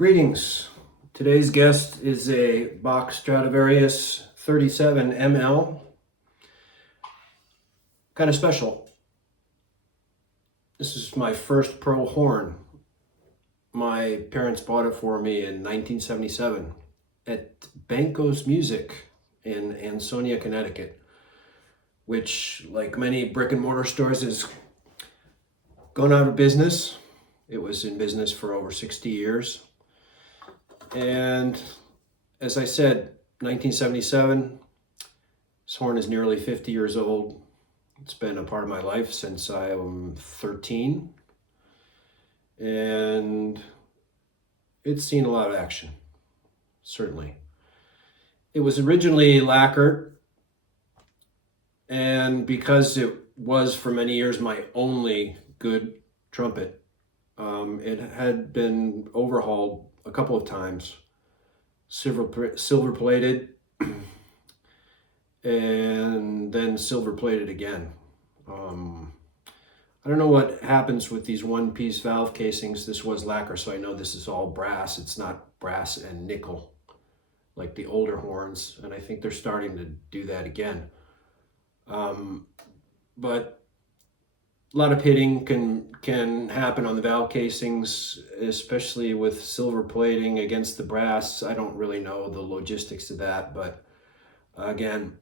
Greetings. Today's guest is a Bach Stradivarius 37 ML. Kind of special. This is my first pearl horn. My parents bought it for me in 1977 at Banco's Music in Ansonia, Connecticut, which, like many brick and mortar stores, is gone out of business. It was in business for over 60 years. And as I said, 1977, this horn is nearly 50 years old. It's been a part of my life since I am 13. And it's seen a lot of action, certainly. It was originally lacquered, and because it was for many years my only good trumpet, it had been overhauled a couple of times, silver plated, and then silver plated again. I don't know what happens with these one-piece valve casings. This was lacquer, so I know this is all brass. It's not brass and nickel like the older horns, and I think they're starting to do that again. But a lot of pitting can happen on the valve casings, especially with silver plating against the brass. I don't really know the logistics of that, but again,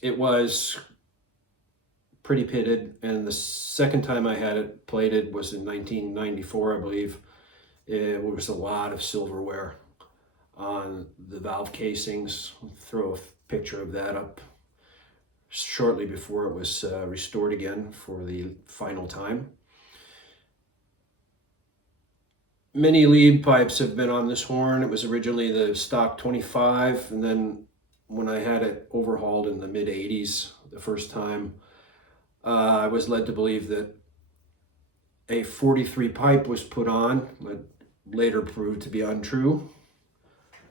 it was pretty pitted, and the second time I had it plated was in 1994, I believe. It was a lot of silverware on the valve casings. I'll throw a picture of that up shortly before it was restored again for the final time. Many lead pipes have been on this horn. It was originally the stock 25, and then when I had it overhauled in the mid-80s the first time, I was led to believe that a 43 pipe was put on, but later proved to be untrue.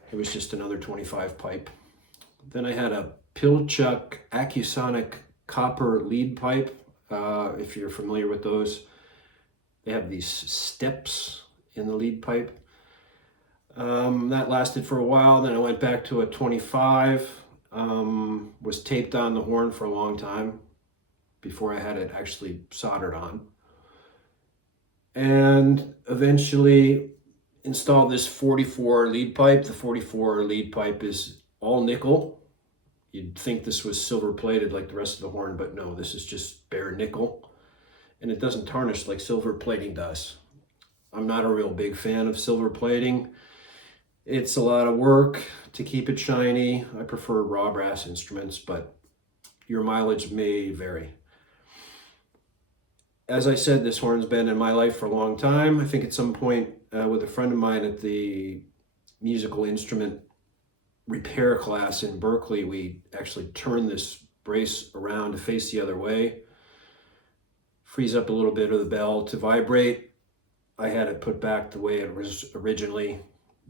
It was just another 25 pipe. Then I had a Pilchuck Acusonic copper lead pipe. If you're familiar with those, they have these steps in the lead pipe. That lasted for a while. Then I went back to a 25, was taped on the horn for a long time before I had it actually soldered on. And eventually installed this 44 lead pipe. The 44 lead pipe is all nickel. You'd think this was silver plated like the rest of the horn, but no, this is just bare nickel. And it doesn't tarnish like silver plating does. I'm not a real big fan of silver plating. It's a lot of work to keep it shiny. I prefer raw brass instruments, but your mileage may vary. As I said, this horn's been in my life for a long time. I think at some point with a friend of mine at the musical instrument repair class in Berkeley, we actually turned this brace around to face the other way, frees up a little bit of the bell to vibrate. I had it put back the way it was originally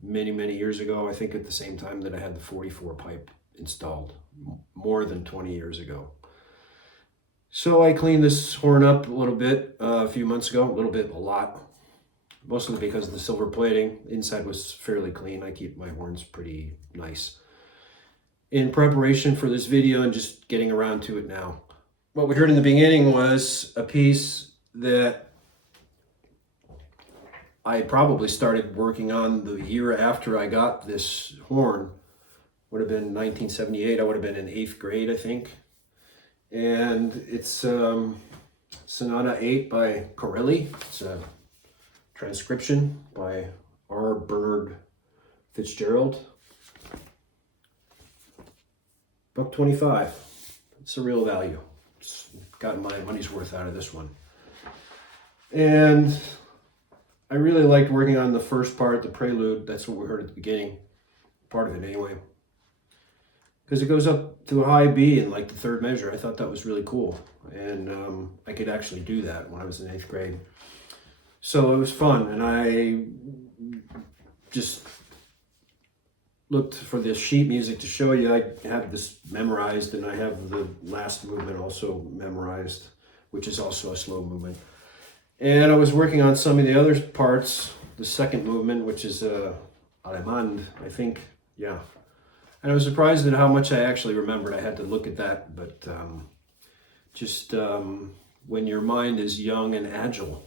many years ago. I think at the same time that I had the 44 pipe installed, more than 20 years ago. So I cleaned this horn up a little bit a few months ago, a lot, mostly because of the silver plating. Inside was fairly clean. I keep my horns pretty nice. In preparation for this video and just getting around to it now. What we heard in the beginning was a piece that I probably started working on the year after I got this horn. Would have been 1978. I would have been in 8th grade, I think. And it's Sonata 8 by Corelli. It's a transcription by R. Bernard Fitzgerald. $1.25. It's a real value. It's gotten my money's worth out of this one. And I really liked working on the first part, the prelude. That's what we heard at the beginning. Part of it anyway. Because it goes up to a high B in like the third measure. I thought that was really cool. And I could actually do that when I was in 8th grade. So it was fun. And I just looked for this sheet music to show you. I have this memorized, and I have the last movement also memorized, which is also a slow movement. And I was working on some of the other parts, the second movement, which is Allemande, I think. Yeah. And I was surprised at how much I actually remembered. I had to look at that, but just when your mind is young and agile,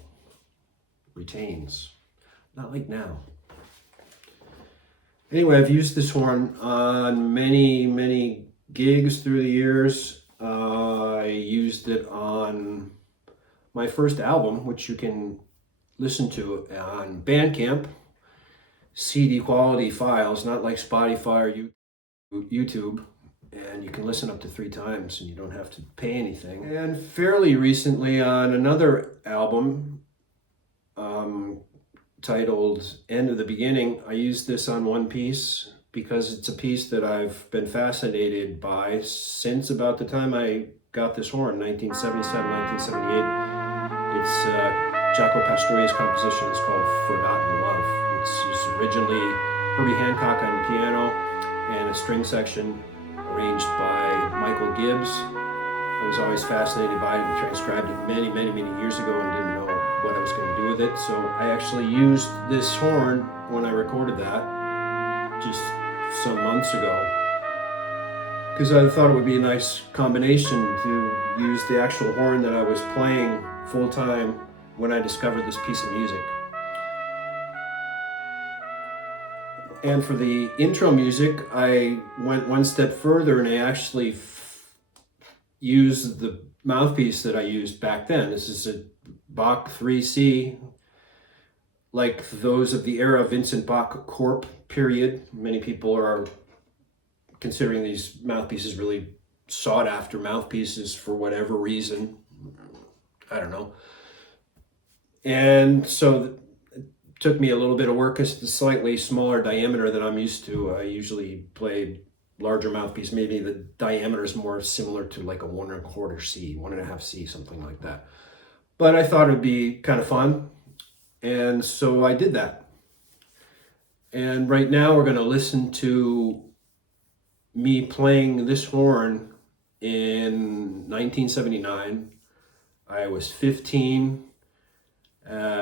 retains. Not like now. Anyway, I've used this horn on many, many gigs through the years. I used it on my first album, which you can listen to on Bandcamp, CD quality files, not like Spotify or YouTube. And you can listen up to 3 times and you don't have to pay anything. And fairly recently on another album titled End of the Beginning, I used this on one piece because it's a piece that I've been fascinated by since about the time I got this horn, 1977, 1978. It's Jaco Pastore's composition. It's called Forgotten Love. It's originally Herbie Hancock on piano and a string section arranged by Michael Gibbs. I was always fascinated by it and transcribed it many, many, many years ago and didn't know what I was going to do with it. So I actually used this horn when I recorded that just some months ago because I thought it would be a nice combination to use the actual horn that I was playing full time when I discovered this piece of music. And for the intro music, I went one step further and I actually used the mouthpiece that I used back then. This is a Bach 3C, like those of the era Vincent Bach Corp period. Many people are considering these mouthpieces really sought after mouthpieces for whatever reason. I don't know. And so it took me a little bit of work. It's a slightly smaller diameter than I'm used to. I usually play larger mouthpiece. Maybe the diameter is more similar to like a 1 1/4 C, 1.5 C, something like that. But I thought it'd be kind of fun. And so I did that. And right now we're going to listen to me playing this horn in 1979. I was 15.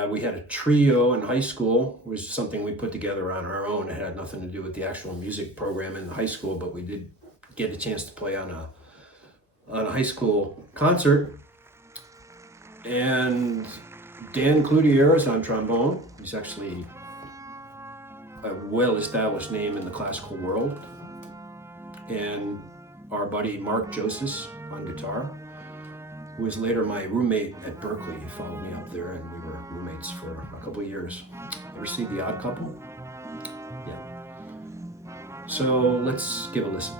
We had a trio in high school. It was something we put together on our own. It had nothing to do with the actual music program in high school, but we did get a chance to play on a high school concert. And Dan Cloutier is on trombone. He's actually a well-established name in the classical world. And our buddy Mark Joseph on guitar, who was later my roommate at Berkeley. He followed me up there and we were roommates for a couple of years. Ever see The Odd Couple? Yeah. So let's give a listen.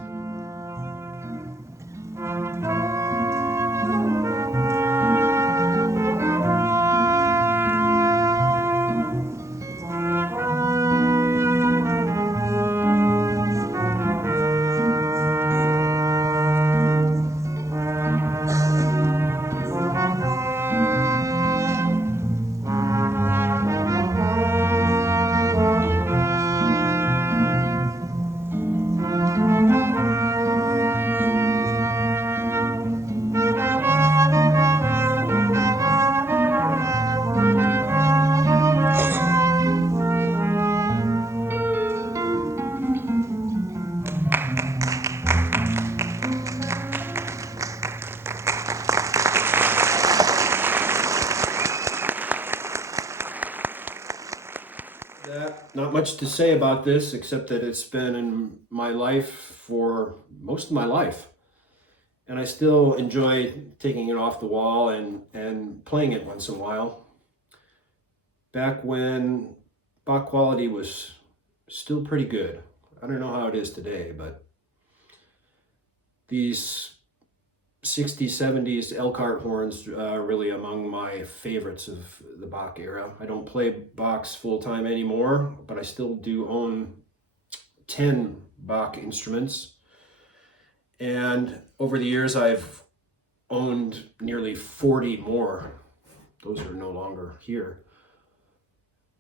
Not much to say about this except that it's been in my life for most of my life. And I still enjoy taking it off the wall and playing it once in a while. Back when Bach quality was still pretty good. I don't know how it is today, but these 60s, 70s Elkhart horns are really among my favorites of the Bach era. I don't play Bachs full-time anymore, but I still do own 10 Bach instruments. And over the years, I've owned nearly 40 more. Those are no longer here.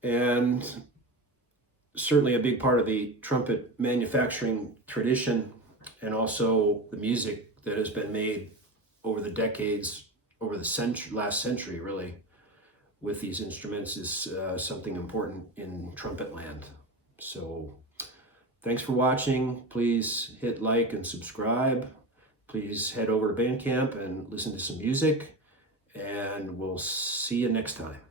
And certainly a big part of the trumpet manufacturing tradition and also the music that has been made over the decades, over the last century really, with these instruments is something important in trumpet land. So thanks for watching. Please hit like and subscribe. Please head over to Bandcamp and listen to some music, and we'll see you next time.